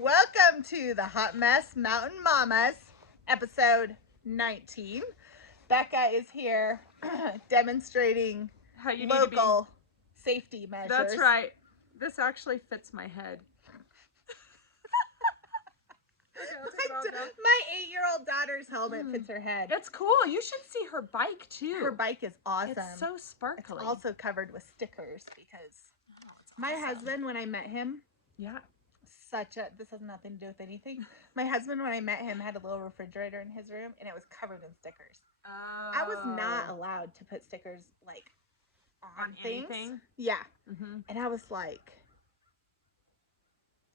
Welcome to the Hot Mess Mountain Mamas, episode 19. Becca is here demonstrating how you local safety measures. That's right. This actually fits my head. My 8-year-old daughter's helmet fits her head. It's cool. You should see her bike too. Her bike is awesome. It's so sparkly. It's also covered with stickers because my husband, when I met him, this has nothing to do with anything. My husband, when I met him, had a little refrigerator in his room and it was covered in stickers. Oh. I was not allowed to put stickers like on things. Anything? Yeah. And I was like,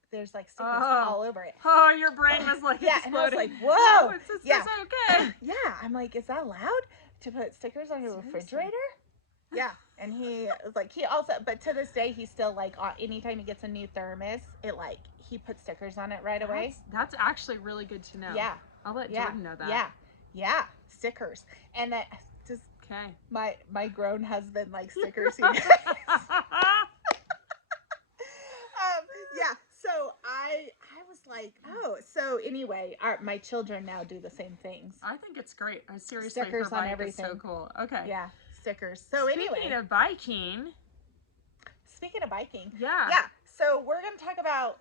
there's like stickers all over it. Oh, your brain was like exploding. And I was like, whoa. Is this okay? Yeah. I'm like, is that allowed to put stickers on your refrigerator? Yeah. And he was like, but to this day, he's still like, anytime he gets a new thermos, he puts stickers on it right away. That's actually really good to know. Yeah. I'll let Jordan know that. Yeah. Stickers. And that just, my grown husband likes stickers. So I was like, so anyway, my children now do the same things. I think it's great. I seriously, stickers her on bike everything. Is so cool. Okay. Yeah, stickers. So Speaking of biking. Yeah. So we're going to talk about,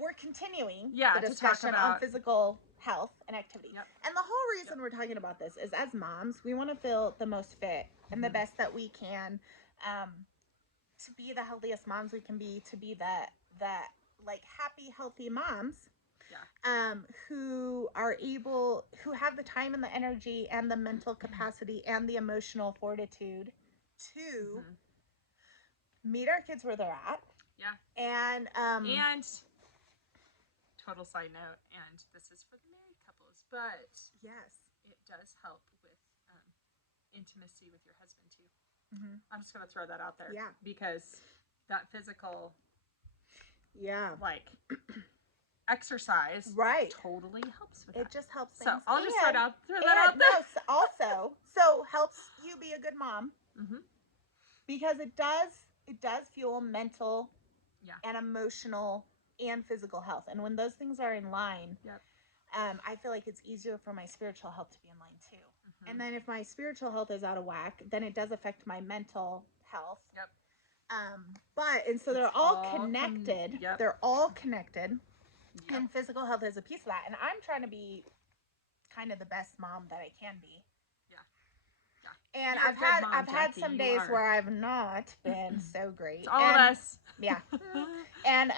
we're continuing the discussion on physical health and activity. Yep. And the whole reason we're talking about this is as moms, we want to feel the most fit and the best that we can, to be the healthiest moms we can be, to be the like happy, healthy moms, who have the time and the energy and the mental capacity and the emotional fortitude to meet our kids where they're at. Yeah. And total side note, and this is for the married couples, but yes, it does help with intimacy with your husband too. I'm just going to throw that out there. Yeah. Because that physical like exercise totally helps with that. It just helps things. So I'll just throw that out there. Also helps you be a good mom because it does fuel mental and emotional and physical health, and when those things are in line, I feel like it's easier for my spiritual health to be in line too. And then if my spiritual health is out of whack, then it does affect my mental health. So they're all connected. They're all connected. And physical health is a piece of that. And I'm trying to be kind of the best mom that I can be. And I've had some days where I've not been so great. It's all of us. Yeah. And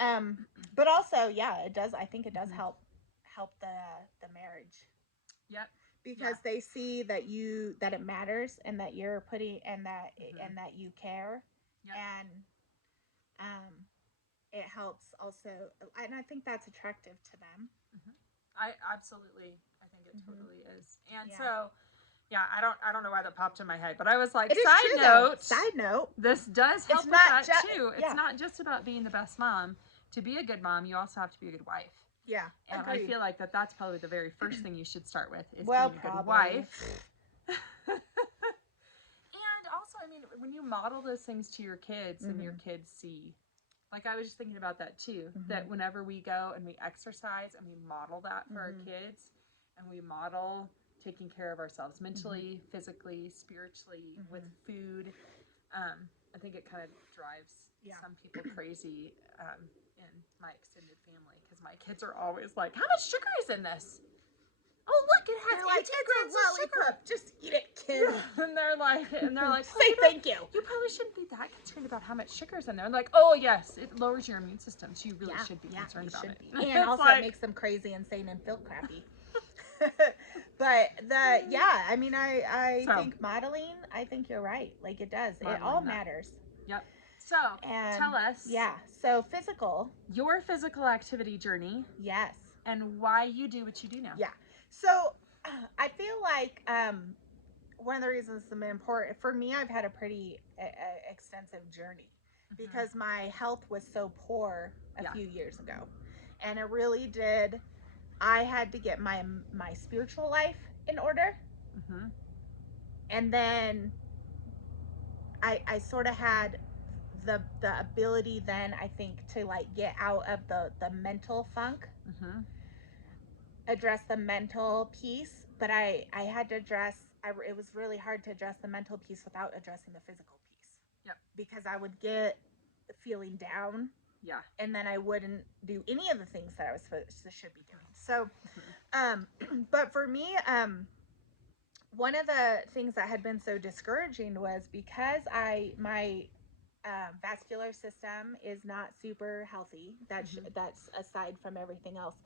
but also, it does, I think it does help the marriage. Yep. Because they see that it matters and that you're putting and that you care. And it helps also, and I think that's attractive to them. I think it totally is. And so I don't know why that popped in my head, but I was like, side note, this does help with that too. It's not just about being the best mom. To be a good mom, you also have to be a good wife. Yeah. And agreed. I feel like that's probably the very first thing you should start with is being a good wife. And also, I mean, when you model those things to your kids and your kids see, like I was just thinking about that too, that whenever we go and we exercise and we model that for our kids and we model taking care of ourselves mentally, physically, spiritually, with food, I think it kind of drives some people crazy in my extended family because my kids are always like, how much sugar is in this? Oh, look, it has 18 grams of sugar. Just eat it, kid. And they're like, say thank you. You probably shouldn't be that concerned about how much sugar is in there. And like, oh yes, it lowers your immune system, so you really should be concerned about it. And also it makes them crazy, insane, and feel crappy. But I mean, I think modeling, I think you're right. Like it does. It all matters. Yep. So tell us. Yeah. So your physical activity journey. Yes. And why you do what you do now. Yeah. So I feel like one of the reasons it's important for me, I've had a pretty extensive journey because my health was so poor a few years ago, and it really did. I had to get my spiritual life in order, and then I sort of had the ability then, I think, to like get out of the mental funk, address the mental piece, but I had to address, it was really hard to address the mental piece without addressing the physical piece. Yep. Because I would get feeling down. Yeah. And then I wouldn't do any of the things that I was should be doing. So, but for me, one of the things that had been so discouraging was because my vascular system is not super healthy. That's aside from everything else.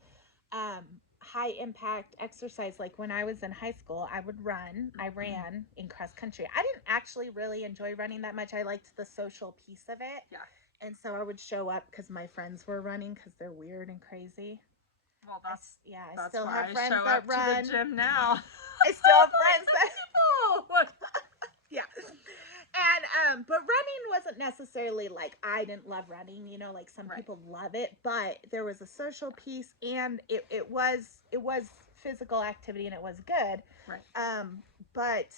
High impact exercise, like when I was in high school, I would run. I ran in cross country. I didn't actually really enjoy running that much. I liked the social piece of it. Yeah. And so I would show up because my friends were running because they're weird and crazy. Well, that's I still have friends show that up run. to the gym now. I still have friends that yeah. And but running wasn't necessarily like I didn't love running, you know, like some people love it, but there was a social piece, and it was physical activity, and it was good. Right. But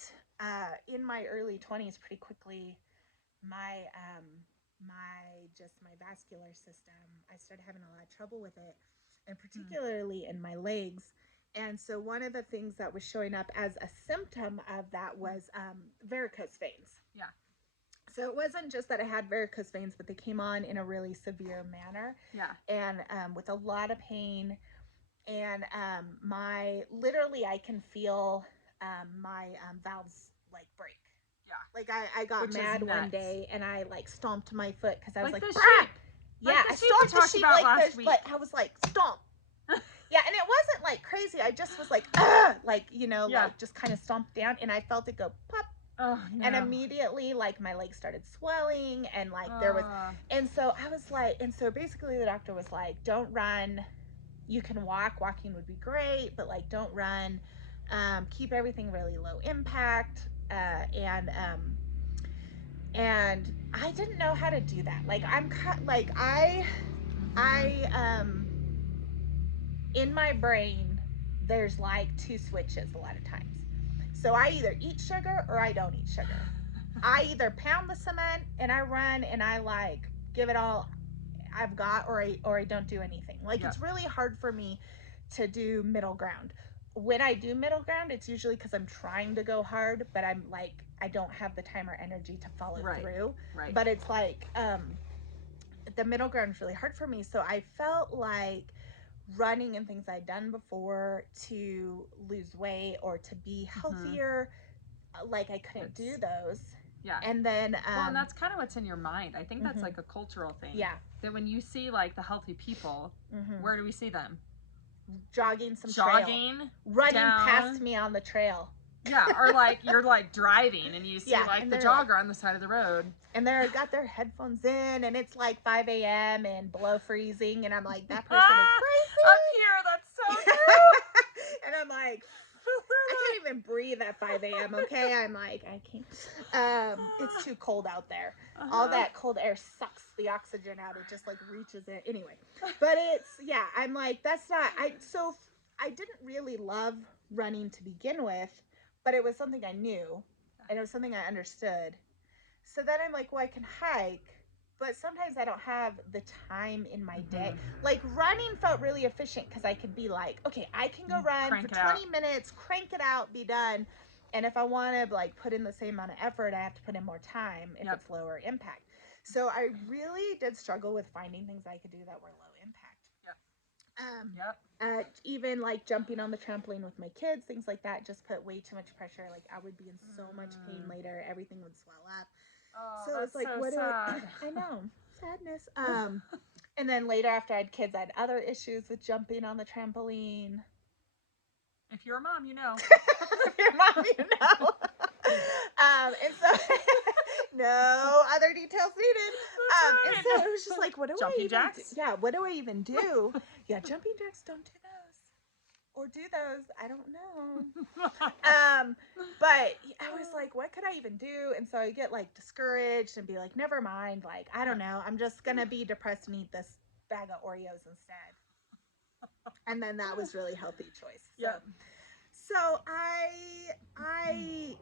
in my early 20s, pretty quickly, my my vascular system, I started having a lot of trouble with it, and particularly in my legs. And so one of the things that was showing up as a symptom of that was varicose veins. Yeah. So it wasn't just that I had varicose veins, but they came on in a really severe manner. Yeah. And with a lot of pain. And literally I can feel my valves like break. Yeah. Like I got mad one day and I like stomped my foot because I was like, the Brah! sheep. Yeah, like the I sheep stomped we the sheep like this, week. but I was like, stomp. Yeah, and it wasn't like crazy. I just was like, like, you know, like just kind of stomped down, and I felt it go pop. Oh, no. And immediately, like, my legs started swelling, and like there was, and so I was like, and so basically the doctor was like, don't run. You can walk. Walking would be great, but like, don't run. Keep everything really low impact. And I didn't know how to do that. Like, in my brain, there's like two switches a lot of times. So I either eat sugar or I don't eat sugar. I either pound the cement and I run and I like give it all I've got, or I don't do anything. Like, it's really hard for me to do middle ground. When I do middle ground, it's usually because I'm trying to go hard, but I'm like, I don't have the time or energy to follow through. Right. But it's like, the middle ground is really hard for me. So I felt like running and things I'd done before to lose weight or to be healthier, like I couldn't do those. Yeah. And then well, and that's kind of what's in your mind. I think that's like a cultural thing. Yeah. That when you see like the healthy people, where do we see them? Jogging trail. Running past me on the trail. Yeah, or like you're like driving and you see like the jogger on the side of the road. And they're got their headphones in and it's like 5 a.m. and below freezing, and I'm like, that person is crazy. Up here, that's so true. And I'm like, I can't even breathe at 5 a.m. Okay, I'm like, I can't. It's too cold out there. All that cold air sucks the oxygen out. It just like reaches it anyway. But I'm like, that's not. So I didn't really love running to begin with, but it was something I knew, and it was something I understood. So then I'm like, well, I can hike, but sometimes I don't have the time in my day. Like, running felt really efficient because I could be like, okay, I can go run for 20 minutes, crank it out, be done. And if I want to like put in the same amount of effort, I have to put in more time if it's lower impact. So I really did struggle with finding things I could do that were low impact. Even like jumping on the trampoline with my kids, things like that, just put way too much pressure. Like, I would be in so much pain later. Everything would swell up. Oh, so it's like, so what sad. I know, sadness. And then later, after I had kids, I had other issues with jumping on the trampoline. If you're a mom, you know. If you're a mom, you know. And so no other details needed. And so it was just like, what do I even do? Yeah, what do I even do? Yeah, jumping jacks, don't do those. Or do those, I don't know. But I was like, what could I even do? And so I get like discouraged and be like, never mind, like, I don't know, I'm just gonna be depressed and eat this bag of Oreos instead. And then that was really healthy choice. So I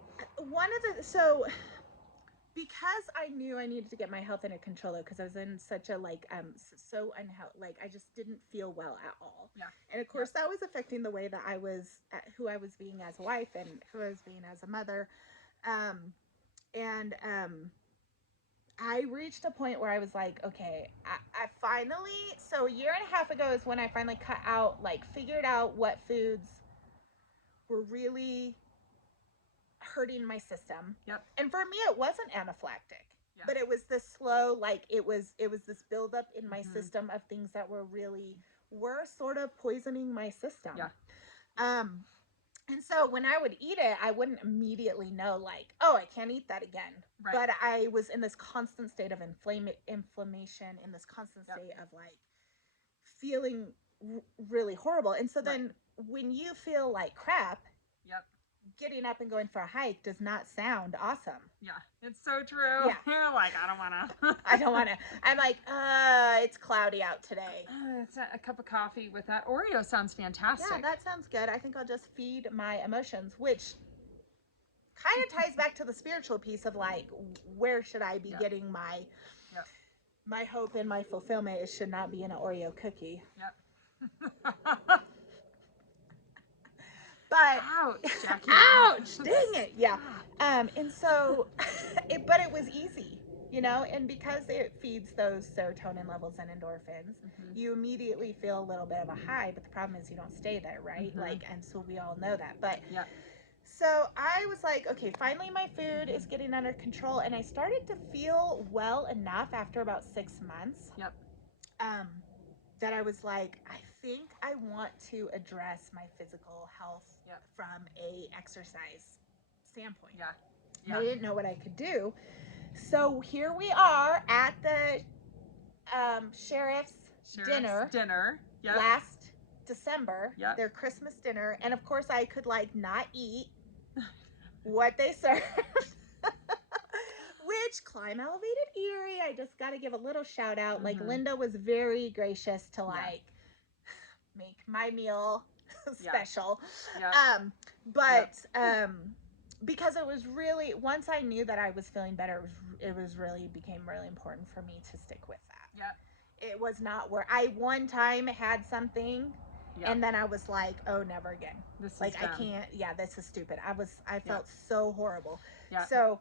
because I knew I needed to get my health under control though, because I was in such a like so unhealthy, like I just didn't feel well at all. Yeah. And of course that was affecting the way that I was, who I was being as a wife and who I was being as a mother. Um, and I reached a point where I was like, okay, I finally, so a year and a half ago is when I finally cut out, like figured out what foods were really hurting my system. Yep. And for me, it wasn't anaphylactic, Yeah. but it was this slow, like it was this buildup in my system of things that were sort of poisoning my system. Yeah. And so when I would eat it, I wouldn't immediately know, like, oh, I can't eat that again. Right. But I was in this constant state of inflammation, in this constant state of like feeling really horrible. And so then when you feel like crap, getting up and going for a hike does not sound awesome. Yeah, it's so true. Yeah. You're like, I don't want to. I don't want to. I'm like, it's cloudy out today. It's a cup of coffee with that Oreo sounds fantastic. Yeah, that sounds good. I think I'll just feed my emotions, which kind of ties back to the spiritual piece of like, where should I be getting my my hope and my fulfillment? It should not be in an Oreo cookie. Yep. But ouch, Jacqui. ouch, dang it. Yeah. And so, but it was easy, you know, and because it feeds those serotonin levels and endorphins, you immediately feel a little bit of a high, but the problem is you don't stay there, right? Like, and so we all know that. But so I was like, okay, finally my food is getting under control, and I started to feel well enough after about 6 months. Yep. That I was like, I think I want to address my physical health from a exercise standpoint. Yeah. I didn't know what I could do. So here we are at the sheriff's dinner last December, their Christmas dinner. And of course I could like not eat what they served. Which Climb Elevated Erie, I just got to give a little shout out. Like Linda was very gracious to like make my meal special. Because it was really, once I knew that I was feeling better, it became really important for me to stick with that. Yeah. It was not where I one time had something and then I was like, oh, never again. This like is I can't. Yeah, this is stupid. I felt so horrible. Yeah. So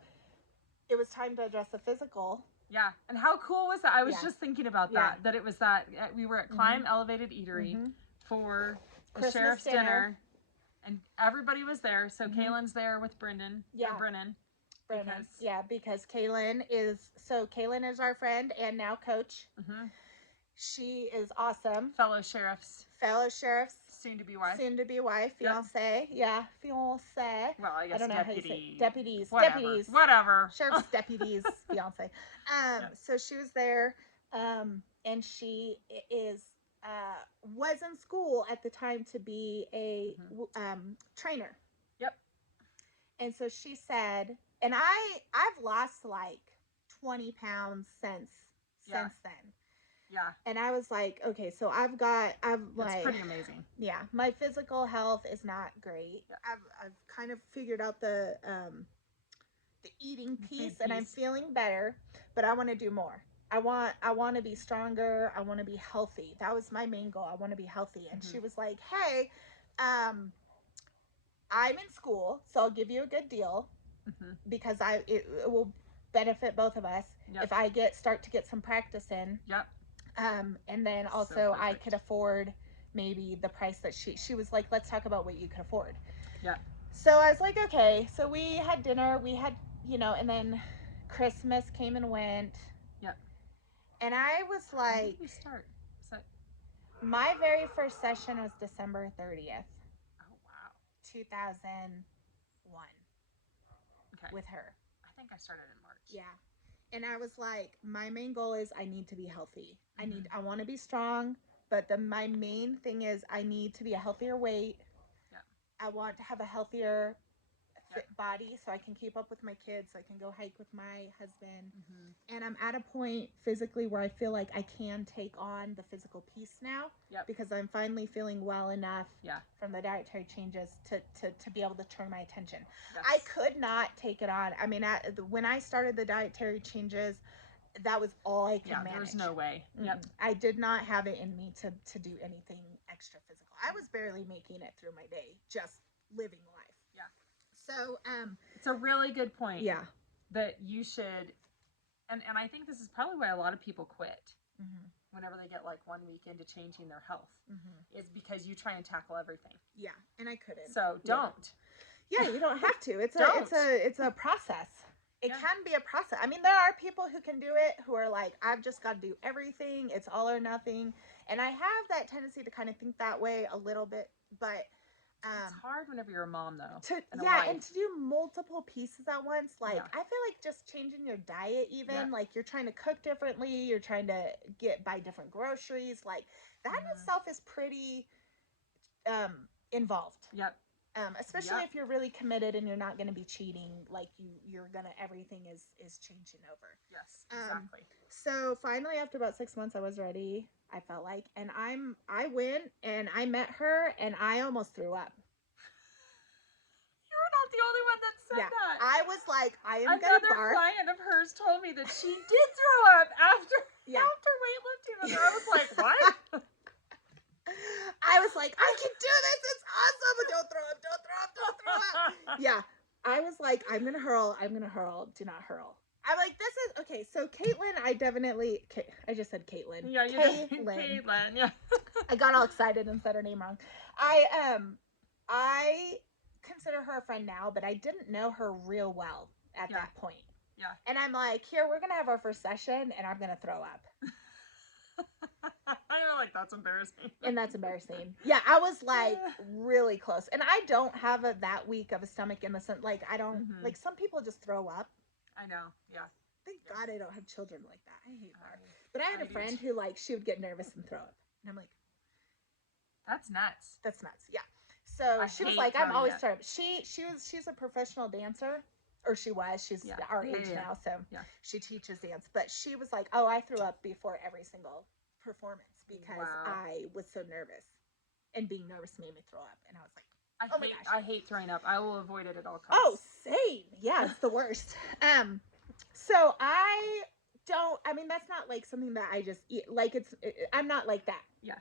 it was time to address the physical. Yeah. And how cool was that? I was just thinking about that, that it was that we were at Climb Elevated Eatery for the Christmas sheriff's dinner. And everybody was there. So Kaylin's there with Brendan. Yeah. Brennan. Because Kaylin is our friend and now coach. She is awesome. Fellow sheriff's. Soon to be wife. Fiance. Yeah, fiance. Well, I guess don't know deputy. How you say deputies. Whatever. Sheriff's deputies. Fiance. So she was there, and she was in school at the time to be a trainer. Yep. And so she said, and I've lost like 20 pounds since then. Yeah. And I was like, okay, so That's pretty amazing. Yeah. My physical health is not great. Yeah. I've kind of figured out the eating piece, and I'm feeling better, but I want to do more. I want to be stronger. I want to be healthy. That was my main goal. I want to be healthy. And she was like, hey, I'm in school, so I'll give you a good deal because it will benefit both of us if I start to get some practice in. Yep. And then also I could afford maybe the price that she was like, let's talk about what you could afford. Yeah. So I was like, okay. So we had dinner, and then Christmas came and went. Yeah. And I was like, when did you start? My very first session was December 30th. Oh, wow. 2001. Okay. With her. I think I started in March. Yeah. And I was like, my main goal is I need to be healthy. I want to be strong, but my main thing is I need to be a healthier weight. Yeah. I want to have a healthier body so I can keep up with my kids, so I can go hike with my husband. And I'm at a point physically where I feel like I can take on the physical piece now because I'm finally feeling well enough from the dietary changes to be able to turn my attention. I could not take it on. I mean, when I started the dietary changes, that was all I could manage. There was no way. I did not have it in me to do anything extra physical. I was barely making it through my day, just living life. So, it's a really good point. Yeah. That you should, and I think this is probably why a lot of people quit whenever they get like 1 week into changing their health, is because you try and tackle everything. Yeah, and I couldn't. So don't. Yeah, you don't have to. It's a process. It can be a process. I mean, there are people who can do it who are like, I've just got to do everything. It's all or nothing. And I have that tendency to kind of think that way a little bit, but it's hard whenever you're a mom, though. And to do multiple pieces at once. Like, I feel like just changing your diet, even like you're trying to cook differently, you're trying to buy different groceries. Like that in itself is pretty involved. Especially if you're really committed and you're not going to be cheating. Like you're gonna, everything is changing over. Yes, exactly. So finally, after about 6 months, I was ready. I felt like, and I went and I met her and I almost threw up. You're not the only one that said that. I was like, I am gonna barf. Another client of hers told me that she did throw up after weightlifting with her. I was like, what? I was like, I can do this. It's awesome. But don't throw up. Don't throw up. Don't throw up. Yeah. I was like, I'm going to hurl. I'm going to hurl. Do not hurl. I'm like, this is okay. So Caitlin, I just said Caitlin. Yeah, you did. Caitlin. Yeah. I got all excited and said her name wrong. I consider her a friend now, but I didn't know her real well at that point. Yeah. And I'm like, here, we're going to have our first session and I'm going to throw up. I know, like, that's embarrassing. And that's embarrassing. Yeah, I was like really close. And I don't have that weak of a stomach in the sense, like, I don't, like, some people just throw up. I know, yeah. Thank God I don't have children like that. I hate that. But I had a friend who, like, she would get nervous and throw up. And I'm like, that's nuts. That's nuts, yeah. So she was like, I'm always throwing up. She's a professional dancer. Or she was. She's our age now, so she teaches dance. But she was like, oh, I threw up before every single performance because I was so nervous. And being nervous made me throw up. And I was like, I hate throwing up. I will avoid it at all costs. Oh, same. Yeah, it's the worst. So I don't, I mean, that's not like something that I just eat. Like I'm not like that. Yeah.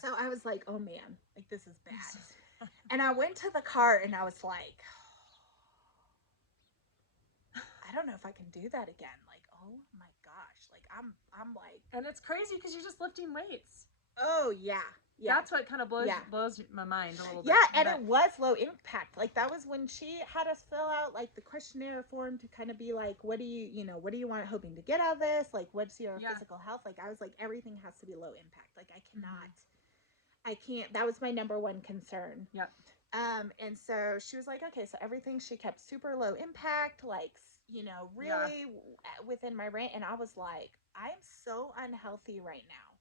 So I was like, oh man, like this is bad. And I went to the car and I was like, I don't know if I can do that again. Like, oh my gosh. Like I'm like. And it's crazy because you're just lifting weights. Oh yeah. Yeah. That's what kind of blows my mind a little bit. Yeah, and it was low impact. Like that was when she had us fill out like the questionnaire form to kind of be like, what do you want hoping to get out of this? Like what's your physical health? Like I was like, everything has to be low impact. Like I can't, that was my number one concern. Yep. And so she was like, okay, so everything she kept super low impact, like, really within my range. And I was like, I'm so unhealthy right now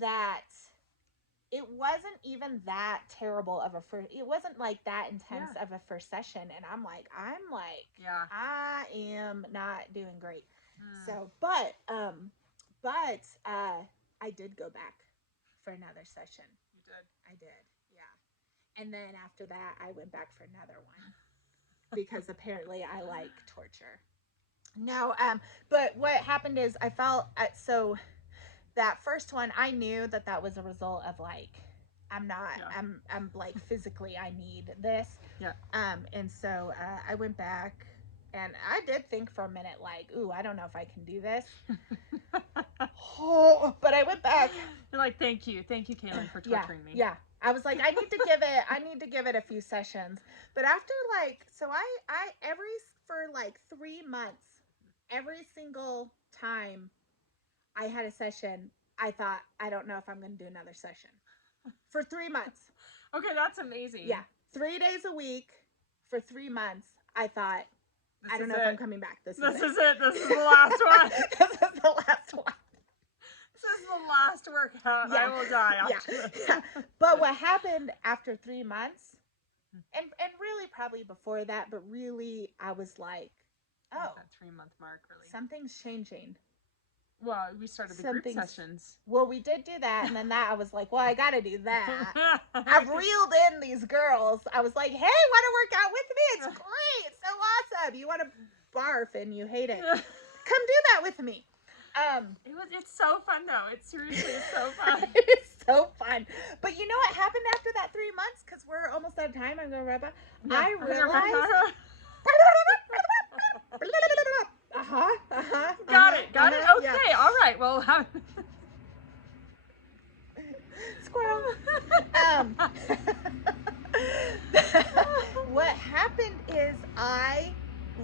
that it wasn't even that terrible of a first, it wasn't like that intense of a first session. And I'm like, I am not doing great. So, but I did go back for another session. You did? I did. Yeah. And then after that, I went back for another one because apparently I like torture. No, but what happened is I felt, so that first one, I knew that was a result of like, I'm like physically, I need this. Yeah. And so, I went back and I did think for a minute, like, ooh, I don't know if I can do this. But I went back. You're like, thank you, Caitlin, for torturing me. Yeah. I was like, I need to give it a few sessions. But after like, so for like 3 months, every single time I had a session, I thought, I don't know if I'm going to do another session. For 3 months. Okay, that's amazing. Yeah. 3 days a week for 3 months, I thought, I don't know if I'm coming back. This is it. This is the last one. This is the last one. This is the last workout. I will die after this. Yeah. But what happened after 3 months And really probably before that, but really I was like, oh, that 3-month mark, really. something's changing. Well, we started the group sessions. Well, we did do that, and then that I was like, well, I got to do that. I've reeled in these girls. I was like, hey, want to work out with me? It's great. It's so awesome. You want to barf and you hate it. Come do that with me. It's so fun though. It's seriously so fun. It is so fun. But you know what happened after that 3 months? Because we're almost out of time. I'm going to wrap up. Yeah. I realized. Got it. Okay. Yeah. All right. Well, squirrel. What happened is I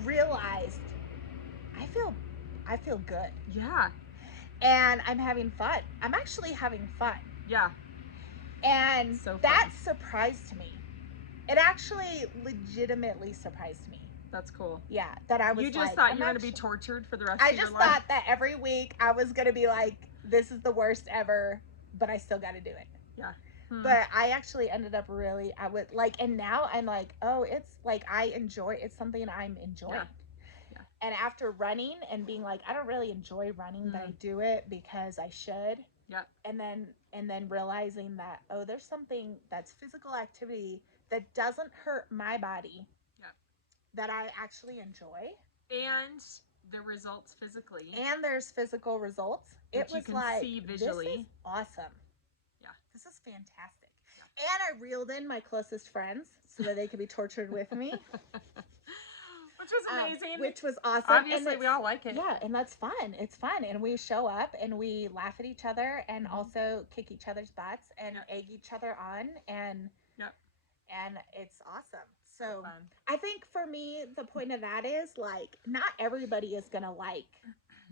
realized I feel good. Yeah. And I'm having fun. I'm actually having fun. Yeah. And so that surprised me. It actually legitimately surprised me. That's cool. Yeah, that I was. You just thought you were going to be tortured for the rest of your life. I just thought that every week I was going to be like, this is the worst ever, but I still got to do it. Yeah. But I actually ended up really, I would like, and now I'm like, oh, it's like, it's something I'm enjoying. Yeah. And after running and being like, I don't really enjoy running, but I do it because I should. Yeah. And then realizing that, oh, there's something that's physical activity that doesn't hurt my body. Yeah. That I actually enjoy. And the results physically. And there's physical results. It was you can like, see visually. This is awesome. Yeah. This is fantastic. Yeah. And I reeled in my closest friends so that they could be tortured with me. Which was amazing. Which was awesome. Obviously, we all like it. Yeah, and that's fun. It's fun. And we show up and we laugh at each other and also kick each other's butts and egg each other on. And it's awesome. So I think for me, the point of that is like, not everybody is going to like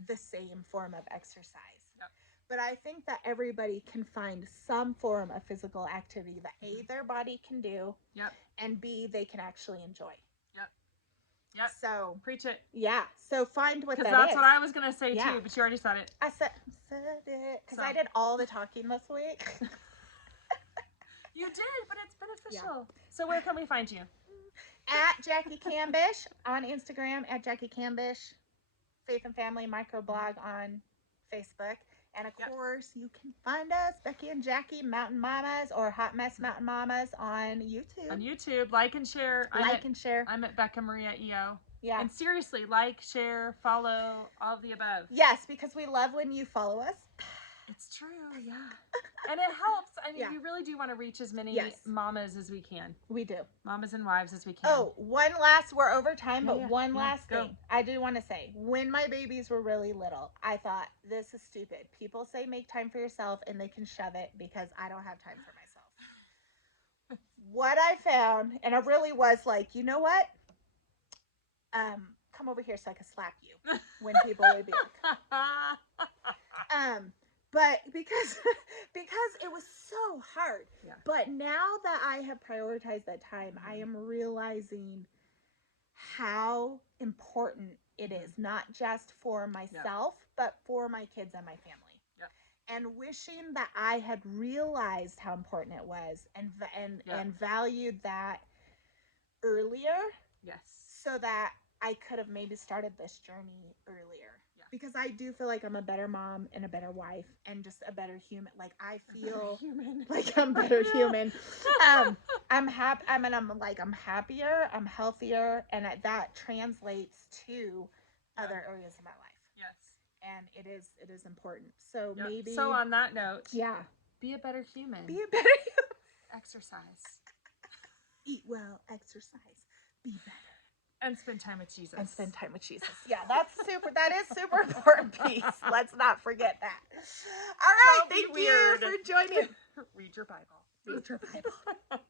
the same form of exercise. Yep. But I think that everybody can find some form of physical activity that A, their body can do, and B, they can actually enjoy. Yep. So preach it. Yeah. So find what that is. Because that's what I was going to say too, but you already said it. I said it. Because I did all the talking this week. You did, but it's beneficial. Yeah. So where can we find you? At Jacqi Cambish on Instagram, at Jacqi Cambish, Faith and Family Microblog on Facebook. And of course, you can find us, Becca and Jacqi Mountain Mamas or Hot Mess Mountain Mamas on YouTube. On YouTube, like and share. I'm at Becca Maria EO. Yeah. And seriously, like, share, follow, all of the above. Yes, because we love when you follow us. It's true, yeah. And it helps. I mean, we really do want to reach as many mamas as we can. We do. Mamas and wives as we can. Oh, we're over time, but one last thing. I do want to say, when my babies were really little, I thought, this is stupid. People say make time for yourself, and they can shove it because I don't have time for myself. What I found, and I really was like, you know what? Come over here so I can slap you when people would be like, but because it was so hard. Yeah. But now that I have prioritized that time, I am realizing how important it is, not just for myself, but for my kids and my family. Yeah. And wishing that I had realized how important it was and valued that earlier. Yes. So that I could have maybe started this journey earlier. Because I do feel like I'm a better mom and a better wife and just a better human. Like I feel like I'm a better human. I'm happy. I'm happier. I'm healthier, and that translates to other areas of my life. Yes, and it is important. So maybe. So on that note, be a better human. Be a better human. Exercise. Eat well. Exercise. Be better. And spend time with Jesus. Yeah, that is super important piece. Let's not forget that. All right, thank you for joining. Read your Bible. Read your Bible.